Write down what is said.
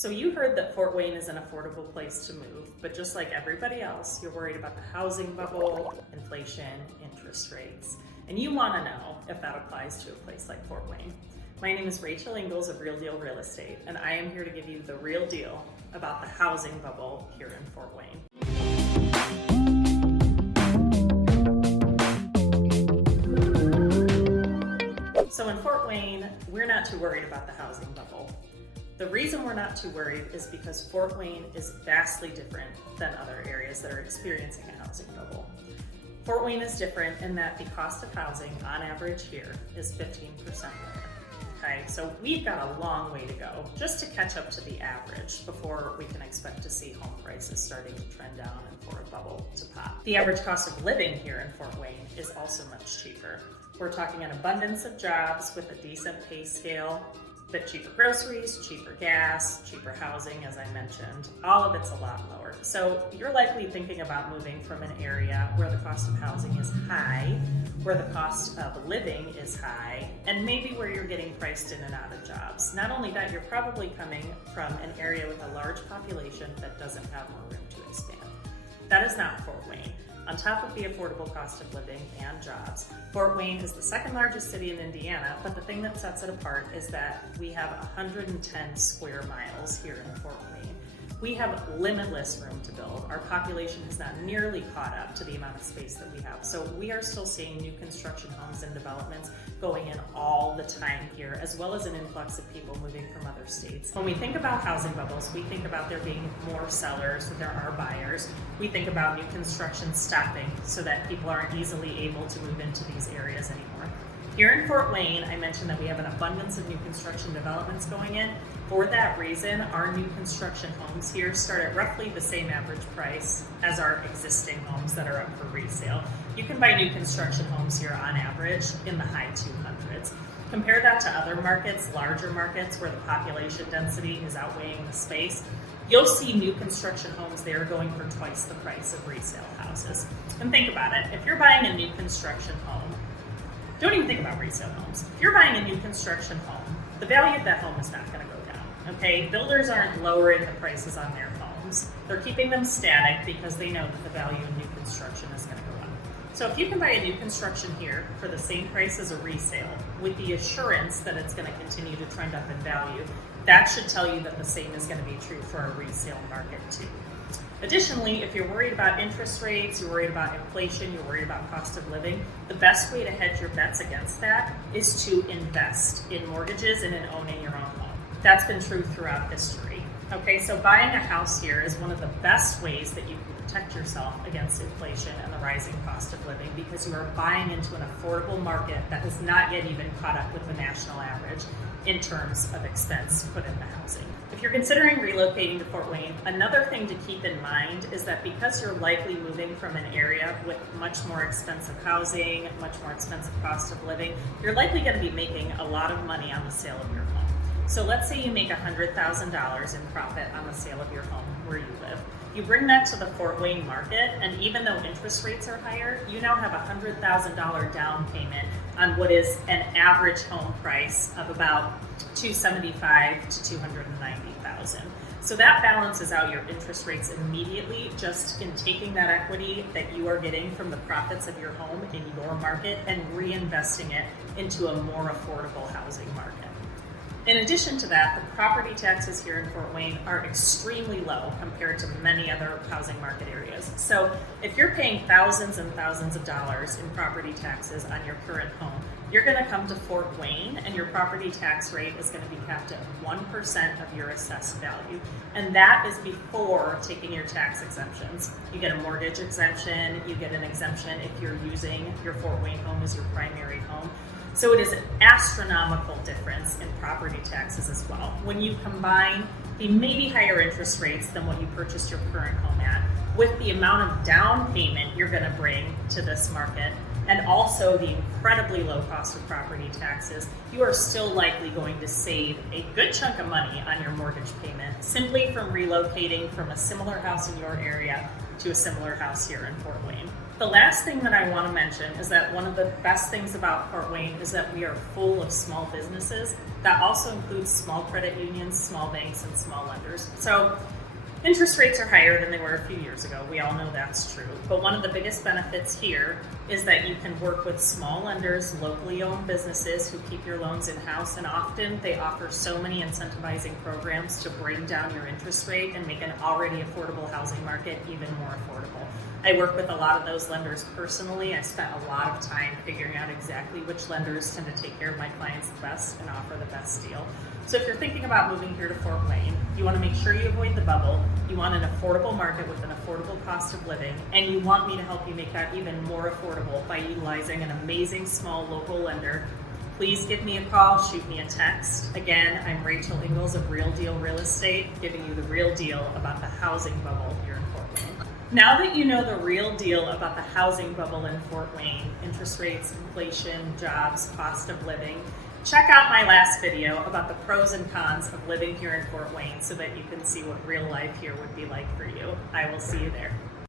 So you heard that Fort Wayne is an affordable place to move, but just like everybody else, you're worried about the housing bubble, inflation, interest rates, and you want to know if that applies to a place like Fort Wayne. My name is Rachel.Engels of Real Deal Real Estate, and I am here to give you the real deal about the housing bubble here in Fort Wayne. So in Fort Wayne, we're not too worried about the housing bubble. The reason we're not too worried is because Fort Wayne is vastly different than other areas that are experiencing a housing bubble. Fort Wayne is different in that the cost of housing on average here is 15% lower. Okay, so we've got a long way to go just to catch up to the average before we can expect to see home prices starting to trend down and for a bubble to pop. The average cost of living here in Fort Wayne is also much cheaper. We're talking an abundance of jobs with a decent pay scale, but cheaper groceries, cheaper gas, cheaper housing, as I mentioned, all of it's a lot lower. So you're likely thinking about moving from an area where the cost of housing is high, where the cost of living is high, and maybe where you're getting priced in and out of jobs. Not only that, you're probably coming from an area with a large population that doesn't have more room to expand. That is not Fort Wayne. On top of the affordable cost of living and jobs, Fort Wayne is the second largest city in Indiana, but the thing that sets it apart is that we have 110 square miles here in Fort Wayne. We have limitless room to build. Our population has not nearly caught up to the amount of space that we have. So we are still seeing new construction homes and developments going in all the time here, as well as an influx of people moving from other states. When we think about housing bubbles, we think about there being more sellers than there are buyers. We think about new construction stopping so that people aren't easily able to move into these areas anymore. Here in Fort Wayne, I mentioned that we have an abundance of new construction developments going in. For that reason, our new construction homes here start at roughly the same average price as our existing homes that are up for resale. You can buy new construction homes here on average in the high 200s. Compare that to other markets, larger markets where the population density is outweighing the space. You'll see new construction homes there going for twice the price of resale houses. And think about it, if you're buying a new construction home, don't even think about resale homes. If you're buying a new construction home, the value of that home is not going to go down, okay? Builders aren't lowering the prices on their homes. They're keeping them static because they know that the value of new construction is going to go up. So if you can buy a new construction here for the same price as a resale, with the assurance that it's going to continue to trend up in value, that should tell you that the same is going to be true for a resale market too. Additionally, if you're worried about interest rates, you're worried about inflation, you're worried about cost of living, the best way to hedge your bets against that is to invest in mortgages and in owning your own home. That's been true throughout history. Okay, so buying a house here is one of the best ways that you can protect yourself against inflation and the rising cost of living because you are buying into an affordable market that has not yet even caught up with the national average in terms of expense put into housing. If you're considering relocating to Fort Wayne, another thing to keep in mind is that because you're likely moving from an area with much more expensive housing, much more expensive cost of living, you're likely going to be making a lot of money on the sale of your home. So let's say you make $100,000 in profit on the sale of your home where you live. You bring that to the Fort Wayne market, and even though interest rates are higher, you now have a $100,000 down payment on what is an average home price of about $275,000 to $290,000. So that balances out your interest rates immediately just in taking that equity that you are getting from the profits of your home in your market and reinvesting it into a more affordable housing market. In addition to that, the property taxes here in Fort Wayne are extremely low compared to many other housing market areas. So if you're paying thousands and thousands of dollars in property taxes on your current home, you're going to come to Fort Wayne and your property tax rate is going to be capped at 1% of your assessed value. And that is before taking your tax exemptions. You get a mortgage exemption, you get an exemption if you're using your Fort Wayne home as your primary home. So it is an astronomical difference in property taxes as well. When you combine the maybe higher interest rates than what you purchased your current home at with the amount of down payment you're going to bring to this market and also the incredibly low cost of property taxes, you are still likely going to save a good chunk of money on your mortgage payment simply from relocating from a similar house in your area to a similar house here in Fort Wayne. The last thing that I want to mention is that one of the best things about Fort Wayne is that we are full of small businesses. That also includes small credit unions, small banks, and small lenders. So interest rates are higher than they were a few years ago. We all know that's true. But one of the biggest benefits here is that you can work with small lenders, locally owned businesses who keep your loans in-house, and often they offer so many incentivizing programs to bring down your interest rate and make an already affordable housing market even more affordable. I work with a lot of those lenders personally. I spent a lot of time figuring out exactly which lenders tend to take care of my clients the best and offer the best deal. So if you're thinking about moving here to Fort Wayne, you want to make sure you avoid the bubble, you want an affordable market with an affordable cost of living, and you want me to help you make that even more affordable by utilizing an amazing small local lender, please give me a call, shoot me a text. Again, I'm Rachel.Engels of Real Deal Real Estate, giving you the real deal about the housing bubble here in Fort Wayne. Now that you know the real deal about the housing bubble in Fort Wayne, interest rates, inflation, jobs, cost of living, check out my last video about the pros and cons of living here in Fort Wayne so that you can see what real life here would be like for you. I will see you there.